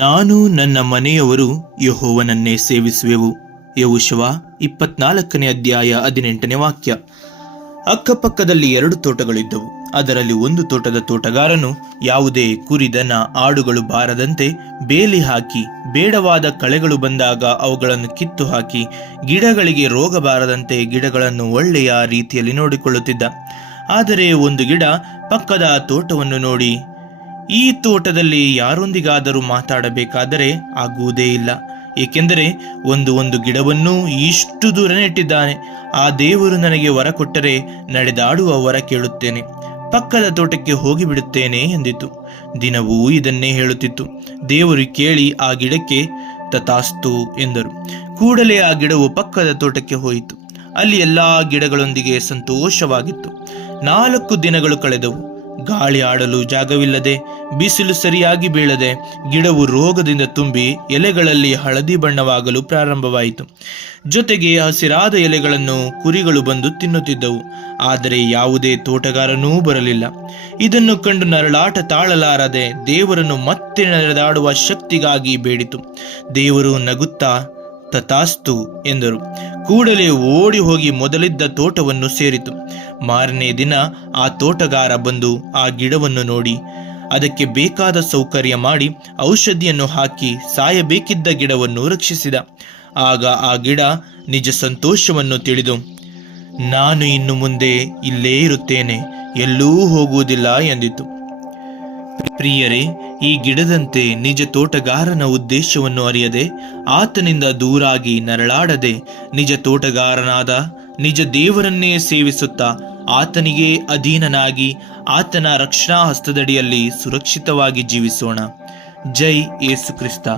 ನಾನು ನನ್ನ ಮನೆಯವರು ಯೆಹೋವನನ್ನೇ ಸೇವಿಸುವೆವು. ಯೆಹೋಶುವ 24ನೇ ಅಧ್ಯಾಯ 18ನೇ ವಾಕ್ಯ. ಅಕ್ಕಪಕ್ಕದಲ್ಲಿ 2 ತೋಟಗಳಿದ್ದವು. ಅದರಲ್ಲಿ ಒಂದು ತೋಟದ ತೋಟಗಾರನು ಯಾವುದೇ ಕುರಿದನ ಆಡುಗಳು ಬಾರದಂತೆ ಬೇಲಿ ಹಾಕಿ, ಬೇಡವಾದ ಕಳೆಗಳು ಬಂದಾಗ ಅವುಗಳನ್ನು ಕಿತ್ತು ಹಾಕಿ, ಗಿಡಗಳಿಗೆ ರೋಗ ಬಾರದಂತೆ ಗಿಡಗಳನ್ನು ಒಳ್ಳೆಯ ರೀತಿಯಲ್ಲಿ ನೋಡಿಕೊಳ್ಳುತ್ತಿದ್ದ. ಆದರೆ ಒಂದು ಗಿಡ ಪಕ್ಕದ ತೋಟವನ್ನು ನೋಡಿ, ಈ ತೋಟದಲ್ಲಿ ಯಾರೊಂದಿಗಾದರೂ ಮಾತಾಡಬೇಕಾದರೆ ಆಗುವುದೇ ಇಲ್ಲ, ಏಕೆಂದರೆ ಒಂದು ಗಿಡವನ್ನೂ ಇಷ್ಟು ದೂರ ನೆಟ್ಟಿದ್ದಾನೆ. ಆ ದೇವರು ನನಗೆ ವರ ಕೊಟ್ಟರೆ ನಡೆದಾಡುವ ವರ ಕೇಳುತ್ತೇನೆ, ಪಕ್ಕದ ತೋಟಕ್ಕೆ ಹೋಗಿಬಿಡುತ್ತೇನೆ ಎಂದಿತು. ದಿನವೂ ಇದನ್ನೇ ಹೇಳುತ್ತಿತ್ತು. ದೇವರು ಕೇಳಿ ಆ ಗಿಡಕ್ಕೆ ತಥಾಸ್ತು ಎಂದರು. ಕೂಡಲೇ ಆ ಗಿಡವು ಪಕ್ಕದ ತೋಟಕ್ಕೆ ಹೋಯಿತು. ಅಲ್ಲಿ ಎಲ್ಲಾ ಗಿಡಗಳೊಂದಿಗೆ ಸಂತೋಷವಾಗಿತ್ತು. 4 ದಿನಗಳು ಕಳೆದವು. ಗಾಳಿ ಆಡಲು ಜಾಗವಿಲ್ಲದೆ, ಬಿಸಿಲು ಸರಿಯಾಗಿ ಬೀಳದೆ, ಗಿಡವು ರೋಗದಿಂದ ತುಂಬಿ ಎಲೆಗಳಲ್ಲಿ ಹಳದಿ ಬಣ್ಣವಾಗಲು ಪ್ರಾರಂಭವಾಯಿತು. ಜೊತೆಗೆ ಹಸಿರಾದ ಎಲೆಗಳನ್ನು ಕುರಿಗಳು ಬಂದು ತಿನ್ನುತ್ತಿದ್ದವು. ಆದರೆ ಯಾವುದೇ ತೋಟಗಾರನೂ ಬರಲಿಲ್ಲ. ಇದನ್ನು ಕಂಡು ನರಳಾಟ ತಾಳಲಾರದೆ ದೇವರನ್ನು ಮತ್ತೆ ನಡೆದಾಡುವ ಶಕ್ತಿಗಾಗಿ ಬೇಡಿತು. ದೇವರು ನಗುತ್ತಾ ತಥಾಸ್ತು ಎಂದರು. ಕೂಡಲೇ ಓಡಿ ಹೋಗಿ ಮೊದಲಿದ್ದ ತೋಟವನ್ನು ಸೇರಿತು. ಮಾರನೇ ದಿನ ಆ ತೋಟಗಾರ ಬಂದು ಆ ಗಿಡವನ್ನು ನೋಡಿ ಅದಕ್ಕೆ ಬೇಕಾದ ಸೌಕರ್ಯ ಮಾಡಿ ಔಷಧಿಯನ್ನು ಹಾಕಿ ಸಾಯಬೇಕಿದ್ದ ಗಿಡವನ್ನು ರಕ್ಷಿಸಿದ. ಆಗ ಆ ಗಿಡ ನಿಜ ಸಂತೋಷವನ್ನು ತಿಳಿದು, ನಾನು ಇನ್ನು ಮುಂದೆ ಇಲ್ಲೇ ಇರುತ್ತೇನೆ, ಎಲ್ಲೂ ಹೋಗುವುದಿಲ್ಲ ಎಂದಿತು. ಪ್ರಿಯರೇ, ಈ ಗಿಡದಂತೆ ನಿಜ ತೋಟಗಾರನ ಉದ್ದೇಶವನ್ನು ಅರಿಯದೆ, ಆತನಿಂದ ದೂರಾಗಿ ನರಳಾಡದೆ, ನಿಜ ತೋಟಗಾರನಾದ ನಿಜ ದೇವರನ್ನೇ ಸೇವಿಸುತ್ತಾ ಆತನಿಗೆ ಅಧೀನನಾಗಿ ಆತನ ರಕ್ಷಣಾ ಹಸ್ತದಡಿಯಲ್ಲಿ ಸುರಕ್ಷಿತವಾಗಿ ಜೀವಿಸೋಣ. ಜೈ ಯೇಸು ಕ್ರಿಸ್ತ.